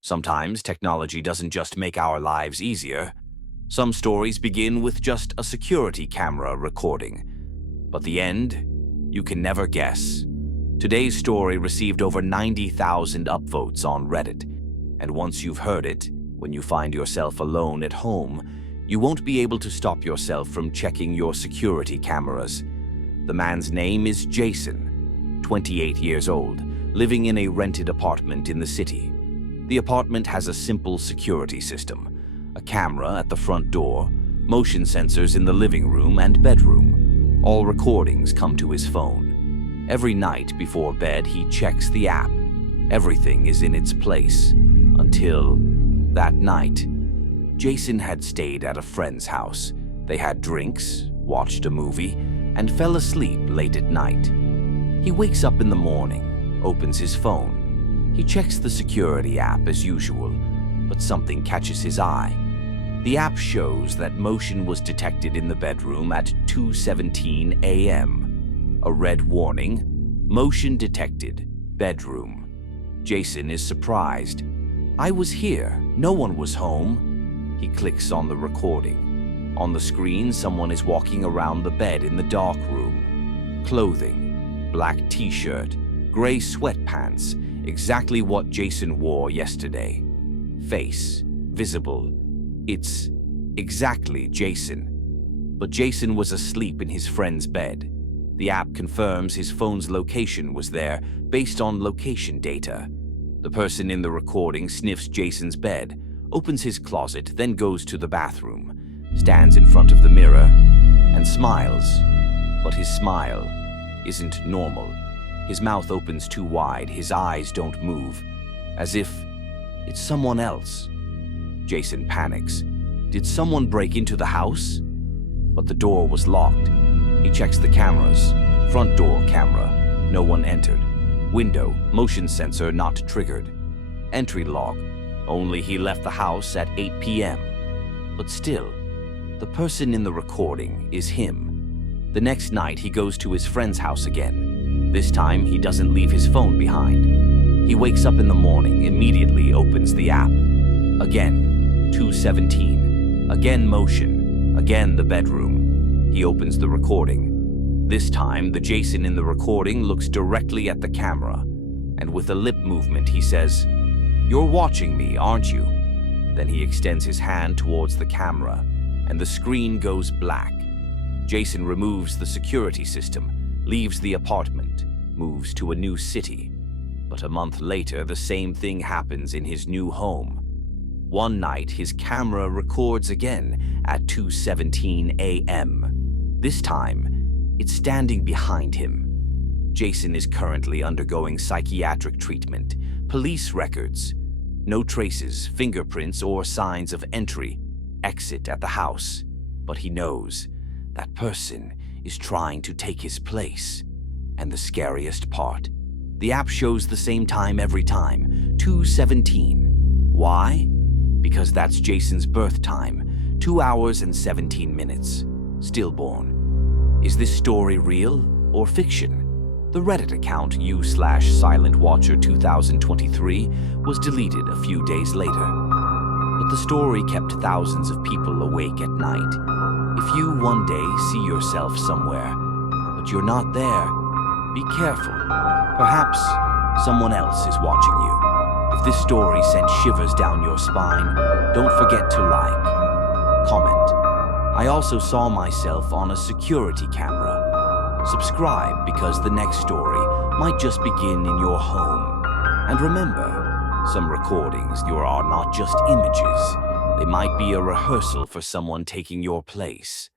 Sometimes technology doesn't just make our lives easier. Some stories begin with just a security camera recording. But the end, you can never guess. Today's story received over 90,000 upvotes on Reddit. And once you've heard it, when you find yourself alone at home, you won't be able to stop yourself from checking your security cameras. The man's name is Jason, 28 years old, living in a rented apartment in the city. The apartment has a simple security system: a camera at the front door, motion sensors in the living room and bedroom. All recordings come to his phone. Every night before bed, he checks the app. Everything is in its place. Until that night. Jason had stayed at a friend's house. They had drinks, watched a movie, and fell asleep late at night. He wakes up in the morning, opens his phone. He checks the security app as usual, but something catches his eye. The app shows that motion was detected in the bedroom at 2:17 a.m. A red warning: motion detected, bedroom. Jason is surprised. "I was here, no one was home." He clicks on the recording. On the screen, someone is walking around the bed in the dark room. Clothing: black t-shirt, gray sweatpants, exactly what Jason wore yesterday. Face: visible. It's exactly Jason. But Jason was asleep in his friend's bed. The app confirms his phone's location was there based on location data. The person in the recording sniffs Jason's bed, opens his closet, then goes to the bathroom, stands in front of the mirror, and smiles. But his smile isn't normal. His mouth opens too wide, his eyes don't move, as if it's someone else. Jason panics. Did someone break into the house? But the door was locked. He checks the cameras. Front door camera, no one entered. Window, motion sensor not triggered. Entry log, only he left the house at 8 p.m. But still, the person in the recording is him. The next night, he goes to his friend's house again. This time, he doesn't leave his phone behind. He wakes up in the morning, immediately opens the app. Again, 2:17. Again motion. Again the bedroom. He opens the recording. This time, the Jason in the recording looks directly at the camera, and with a lip movement, he says, "You're watching me, aren't you?" Then he extends his hand towards the camera, and the screen goes black. Jason removes the security system, leaves the apartment, moves to a new city. But a month later, the same thing happens in his new home. One night, his camera records again at 2:17 a.m. This time, it's standing behind him. Jason is currently undergoing psychiatric treatment. Police records. No traces, fingerprints, or signs of entry, exit at the house. But he knows that person is trying to take his place. And the scariest part, the app shows the same time every time, 2:17. Why? Because that's Jason's birth time, 2 hours and 17 minutes. Stillborn. Is this story real or fiction? The Reddit account u/SilentWatcher2023 was deleted a few days later. But the story kept thousands of people awake at night. If you one day see yourself somewhere, but you're not there, be careful. Perhaps someone else is watching you. If this story sent shivers down your spine, don't forget to like, comment. I also saw myself on a security camera. Subscribe because the next story might just begin in your home. And remember, some recordings are not just images. They might be a rehearsal for someone taking your place.